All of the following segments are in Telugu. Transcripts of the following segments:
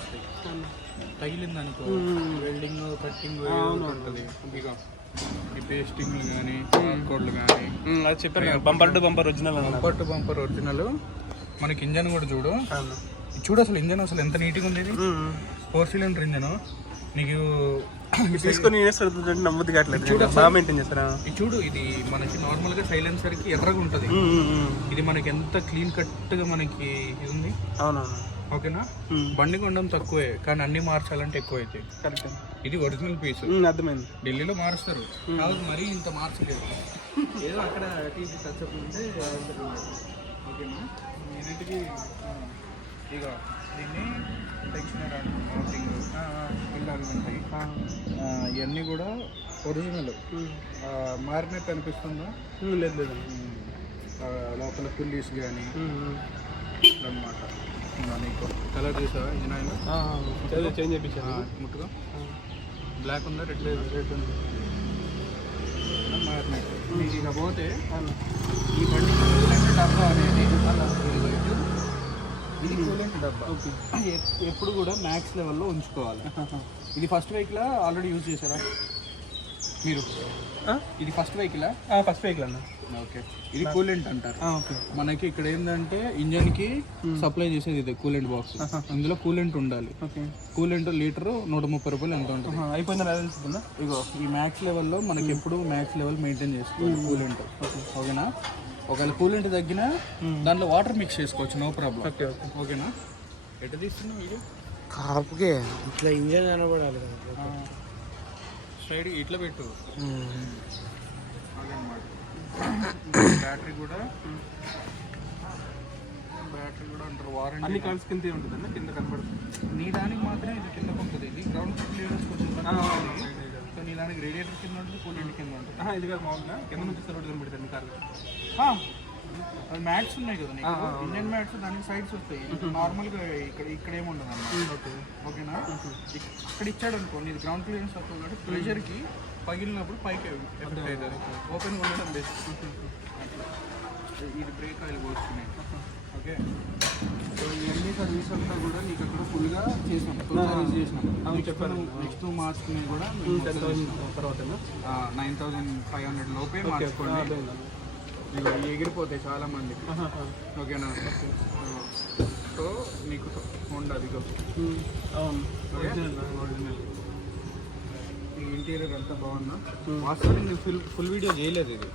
వస్తాయి. తగిలింది అనుకో వెల్డింగ్ కట్టింగ్ ఉంటుంది. ఇక ఈ పేస్టింగ్లు కానీ కోడ్లు కానీ అది చెప్పాను. Bumper to bumper original. మనకి ఇంజన్ కూడా చూడు అసలు ఇంజన్ అసలు ఎంత నీట్గా ఉంది. ఇది 4 సిలిండర్ ఇంజన్. నీకు తీసుకొని నమ్మది కావట్లేదు. బాగా మెయింటైన్ చేస్తారా? ఇది చూడు, ఇది మనకి నార్మల్ గా సైలెన్సర్ కి ఎర్రగా ఉంటది. ఇది మనకి ఎంత క్లీన్ కట్ గా మనకి ఇది ఉంది. అవునవును. ఓకేనా. బండి కొనడం తక్కువే కానీ అన్ని మార్చాలంటే ఎక్కువ అవుతాయి. కరెక్ట్. ఇది ఒరిజినల్ పీస్. అర్థమైంది. ఢిల్లీలో మారుస్తారు కాదు, మరీ ఇంత మార్చలేదు. ఏదో అక్కడ టీసీ టచ్అప్ ఉంటే. ఓకేనా. ఇన్నింటికి ఇక దీన్ని టెక్స్చర్ మౌంటింగ్ ఇలాగ ఉంటాయి. ఇవన్నీ కూడా ఒరిజినల్. మారినట్టు అనిపిస్తుందా? లేదు లేదు. లోపల పుల్లీస్ కానీ అన్నమాట. నీకు కలర్ చూసావా ఇంజిన్ ఆయిల్? చేంజ్ చేయించాను. ముట్టుగా బ్లాక్ ఉందా? రెడ్ ఉంది. మారినట్టు. నీకు ఇక పోతే ఈ బండి కూలెంట్ డబ్బా అనేది ఇది కూలెంట్ డబ్బా ఎప్పుడు కూడా మ్యాక్స్ లెవెల్లో ఉంచుకోవాలి. ఇది ఫస్ట్ వెహికల్ ఆల్రెడీ యూజ్ చేశారా మీరు? ఇది ఫస్ట్ వెహికల్ అన్న. ఓకే. ఇది కూలెంట్ అంటారు. ఓకే. మనకి ఇక్కడ ఏంటంటే ఇంజన్ కి సప్లై చేసేది ఇది కూలెంట్ బాక్స్. ఇందులో కూలెంట్ ఉండాలి. కూలెంట్ లీటర్ 130 రూపాయలు ఎంత ఉంటుంది. అయిపోయిందా? ఇగో ఈ మ్యాక్స్ లెవెల్లో మనకి ఎప్పుడు మ్యాక్స్ లెవెల్ మెయింటైన్ చేసుకోవాలి కూలెంట్. ఓకేనా. ఒకవేళ కూలెంట్ తగ్గినా దాంట్లో వాటర్ మిక్స్ చేసుకోవచ్చు, నో ప్రాబ్లం. ఓకేనా. ఎట్లా తీస్తున్నావు ఇది? కాపుకే ఇట్లా ఇంజన్ కనబడాలి. సైడ్ ఇట్లా పెట్టు. అదనమాట. బ్యాటరీ కూడా అంటారు వారంటీ. అన్ని కార్డ్స్ కింద ఉంటుంది, కింద కనబడుతుంది. నీ దానికి మాత్రం ఇది కిందకు ఉంటుంది. ఇది గ్రౌండ్ క్లియరెన్స్ కొంచెం. సో నీ దానికి రేడియేటర్ కింద ఉంటుంది, కూలెంట్ కింద ఉంటుంది. ఇది కాదు మామూలుగా కింద నుంచి సర్వీస్ కనబడుతుంది అన్ని కార్లు. అది మ్యాట్స్ ఉన్నాయి కదా నీకు, ఇండియన్ మ్యాట్స్. దానికి సైడ్స్ వస్తాయి. నార్మల్గా ఇక్కడ ఏముండదు అన్న. ఓకేనా. ఇక్కడ ఇచ్చాడు అనుకో, నీది గ్రౌండ్ క్లియరెన్స్ తక్కువ కాబట్టి ప్రెషర్కి పగిలినప్పుడు పైకి ఎఫెక్ట్ అవుతుంది. ఓపెన్గా ఉండడం బెస్ట్. అట్లా ఇది బ్రేక్ ఆయిల్ పోస్తున్నాయి. ఓకే. సో ఇవన్నీ సర్వీస్ అంతా కూడా నీకు అక్కడ ఫుల్గా చేసాం, సర్వీస్ చేసినాం. చెప్పాను. నెక్స్ట్ మార్చుకునేది కూడా తర్వాత 9,500 లోపే మార్చుకోండి. ఇవి ఎగిరిపోతాయి చాలా మందికి. ఓకేనా. సో నీకు హోండా అదిగో. అవును. ఒరిజినల్. ఈ ఇంటీరియర్ అంతా బాగుందా? వాస్తవానికి నేను ఫుల్ వీడియో చేయలేదు ఇది.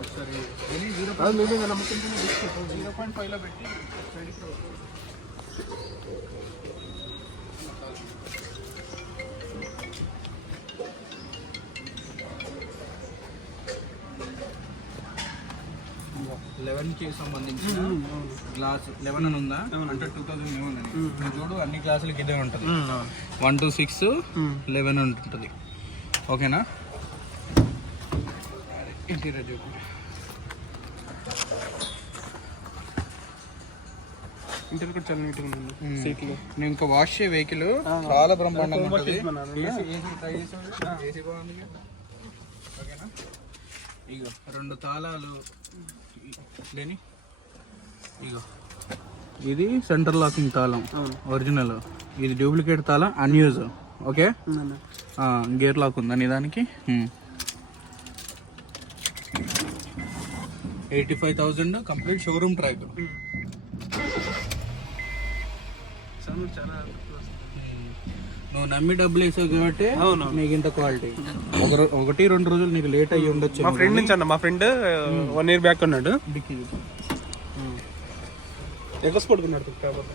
ఒకసారి 0.5లో పెట్టి11కి సంబంధించి గ్లాస్ 11 అని ఉందా అంటే 2011 అని. నువ్వు చూడు అన్ని క్లాసులకి ఇదే ఉంటుంది. 1 to 6 11 ఉంటుంది. ఓకేనా. ఇంటీరియర్ చూపు. ఇంటర్ కూడా చాలా నీట్గా ఉంది. సీట్లు నేను ఇంకా వాష్ చేయ వెహికల్ చాలా బ్రహ్మాండంగా ఉంటుంది. ఏసీ బాగుంది. ఓకేనా. ఇగో 2 తాళాలు లేని. ఇగో ఇది సెంటర్ లాకింగ్ తాళం ఒరిజినల్. ఇది డూప్లికేట్ తాళం అన్యూజ్. ఓకే. గేర్ లాక్ ఉందా నీ దానికి? 85,000 కంప్లీట్ షోరూమ్ ట్రాక్. నువ్వు నమ్మి డబ్బులు వేసావు కాబట్టి నీకు ఇంత క్వాలిటీ. 1-2 రోజులు నీకు లేట్ అయ్యి ఉండొచ్చు. మా ఫ్రెండ్ నుంచి అన్న, మా ఫ్రెండ్ 1 year బ్యాక్ ఉన్నాడు. ఎక్కువ స్పోర్ట్ ఉన్నాడు కాబట్టి.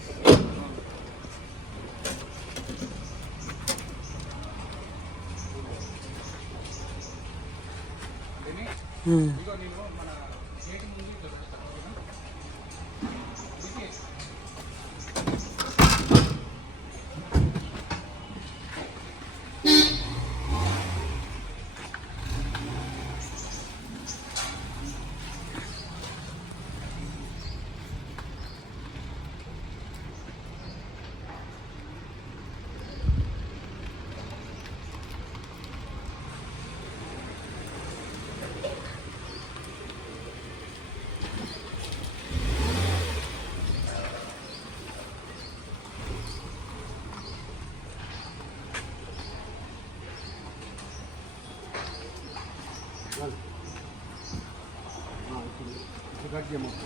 గట్ చేయమకు